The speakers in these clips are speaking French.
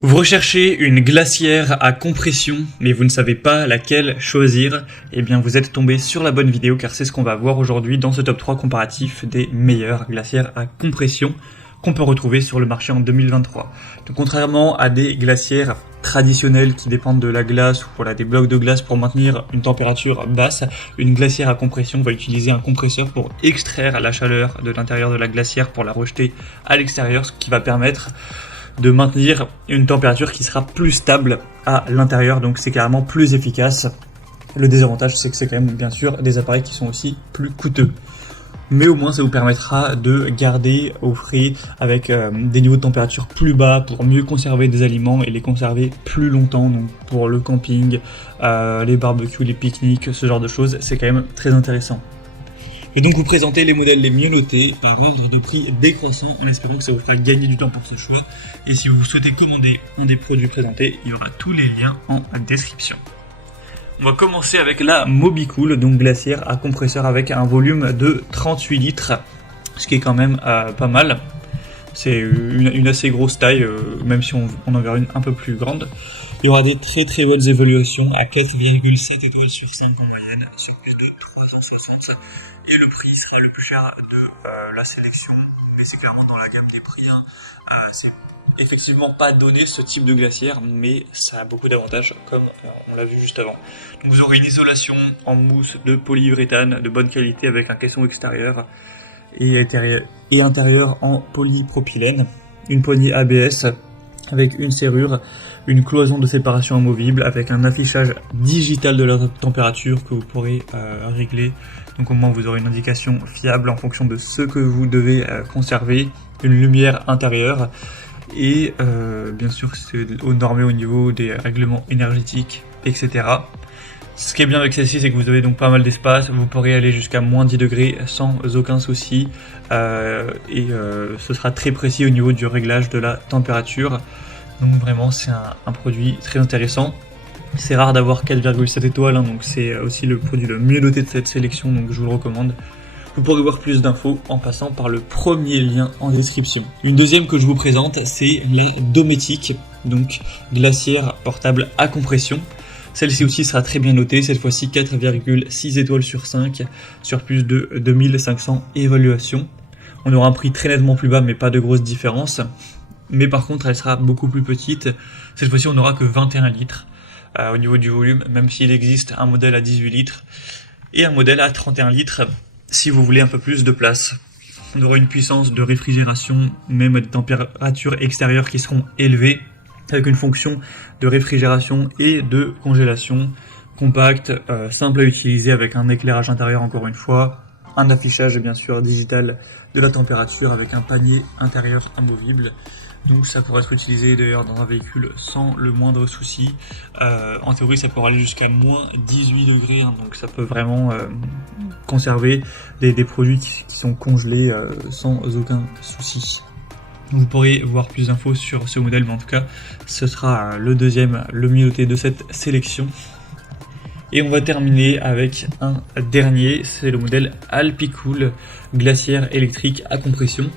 Vous recherchez une glacière à compression, mais vous ne savez pas laquelle choisir, eh bien vous êtes tombé sur la bonne vidéo car c'est ce qu'on va voir aujourd'hui dans ce top 3 comparatif des meilleures glacières à compression qu'on peut retrouver sur le marché en 2023. Donc contrairement à des glacières traditionnelles qui dépendent de la glace ou voilà, des blocs de glace pour maintenir une température basse, une glacière à compression va utiliser un compresseur pour extraire la chaleur de l'intérieur de la glacière pour la rejeter à l'extérieur, ce qui va permettre de maintenir une température qui sera plus stable à l'intérieur, donc c'est carrément plus efficace. Le désavantage, c'est que c'est quand même bien sûr des appareils qui sont aussi plus coûteux. Mais au moins ça vous permettra de garder au frais avec des niveaux de température plus bas pour mieux conserver des aliments et les conserver plus longtemps. Donc pour le camping, les barbecues, les pique-niques, ce genre de choses, c'est quand même très intéressant. Je vais donc vous présenter les modèles les mieux notés par ordre de prix décroissant en espérant que ça vous fera gagner du temps pour ce choix. Et si vous souhaitez commander un des produits présentés, il y aura tous les liens en description. On va commencer avec la Mobicool, donc glacière à compresseur avec un volume de 38 litres, ce qui est quand même pas mal. C'est une assez grosse taille, même si on en verra une un peu plus grande. Il y aura des très bonnes évaluations à 4,7 étoiles sur 5 en moyenne, sur plus de 360. Et le prix sera le plus cher de la sélection, mais c'est clairement dans la gamme des prix. C'est effectivement pas donné ce type de glacière, mais ça a beaucoup d'avantages, comme on l'a vu juste avant. Donc vous aurez une isolation en mousse de polyuréthane de bonne qualité avec un caisson extérieur et intérieur en polypropylène, une poignée ABS avec une serrure, une cloison de séparation amovible avec un affichage digital de la température que vous pourrez régler. Donc au moins vous aurez une indication fiable en fonction de ce que vous devez conserver, une lumière intérieure et bien sûr c'est normé au niveau des règlements énergétiques, etc. Ce qui est bien avec celle-ci, c'est que vous avez donc pas mal d'espace, vous pourrez aller jusqu'à moins 10 degrés sans aucun souci et ce sera très précis au niveau du réglage de la température. Donc vraiment c'est un produit très intéressant. C'est rare d'avoir 4,7 étoiles, donc c'est aussi le produit le mieux noté de cette sélection, donc je vous le recommande. Vous pourrez voir plus d'infos en passant par le premier lien en description. Une deuxième que je vous présente, c'est la Dometic, donc glacière portable à compression. Celle-ci aussi sera très bien notée, cette fois-ci 4,6 étoiles sur 5, sur plus de 2500 évaluations. On aura un prix très nettement plus bas, mais pas de grosse différence. Mais par contre, elle sera beaucoup plus petite. Cette fois-ci, on n'aura que 21 litres au niveau du volume, même s'il existe un modèle à 18 litres et un modèle à 31 litres si vous voulez un peu plus de place. On aura une puissance de réfrigération, même des températures extérieures qui seront élevées, avec une fonction de réfrigération et de congélation compacte, simple à utiliser avec un éclairage intérieur encore une fois, un affichage bien sûr digital de la température avec un panier intérieur amovible. Donc ça pourrait être utilisé d'ailleurs dans un véhicule sans le moindre souci. En théorie ça pourrait aller jusqu'à moins 18 degrés, donc ça peut vraiment conserver des produits qui sont congelés sans aucun souci. Vous pourrez voir plus d'infos sur ce modèle, mais en tout cas ce sera le deuxième, le mieux noté de cette sélection. Et on va terminer avec un dernier, c'est le modèle Alpicool, glacière électrique à compression.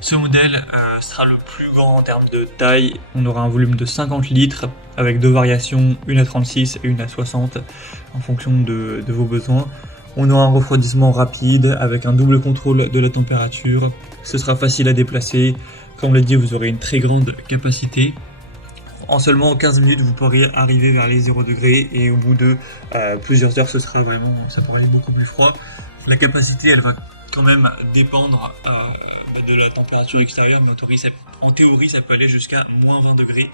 Ce modèle sera le plus grand en termes de taille, on aura un volume de 50 litres avec deux variations, une à 36 et une à 60 en fonction de vos besoins. On aura un refroidissement rapide avec un double contrôle de la température, ce sera facile à déplacer, comme on l'a dit vous aurez une très grande capacité. En seulement 15 minutes vous pourrez arriver vers les 0 degrés et au bout de plusieurs heures ça pourra aller beaucoup plus froid. La capacité elle va quand même dépendre de la température extérieure, mais en théorie ça peut aller jusqu'à moins 20 degrés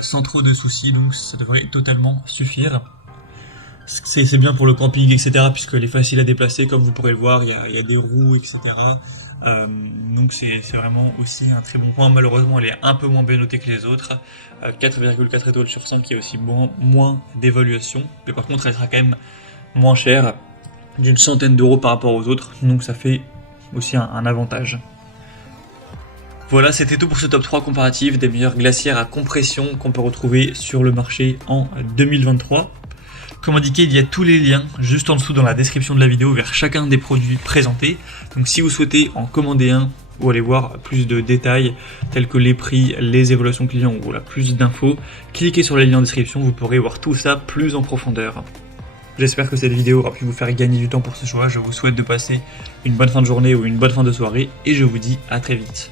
sans trop de soucis, donc ça devrait totalement suffire. C'est bien pour le camping, etc. puisqu'elle est facile à déplacer, comme vous pourrez le voir, il y a des roues, etc. Donc c'est vraiment aussi un très bon point. Malheureusement elle est un peu moins bien notée que les autres, 4,4 étoiles sur 5 qui est aussi moins d'évaluation, mais par contre elle sera quand même moins chère, d'une centaine d'euros par rapport aux autres, donc ça fait aussi un avantage. Voilà, c'était tout pour ce top 3 comparatif des meilleures glacières à compression qu'on peut retrouver sur le marché en 2023. Comme indiqué, il y a tous les liens juste en dessous dans la description de la vidéo vers chacun des produits présentés. Donc si vous souhaitez en commander un, ou aller voir plus de détails tels que les prix, les évaluations clients ou voilà, plus d'infos, cliquez sur les liens en description, vous pourrez voir tout ça plus en profondeur. J'espère que cette vidéo aura pu vous faire gagner du temps pour ce choix, je vous souhaite de passer une bonne fin de journée ou une bonne fin de soirée et je vous dis à très vite.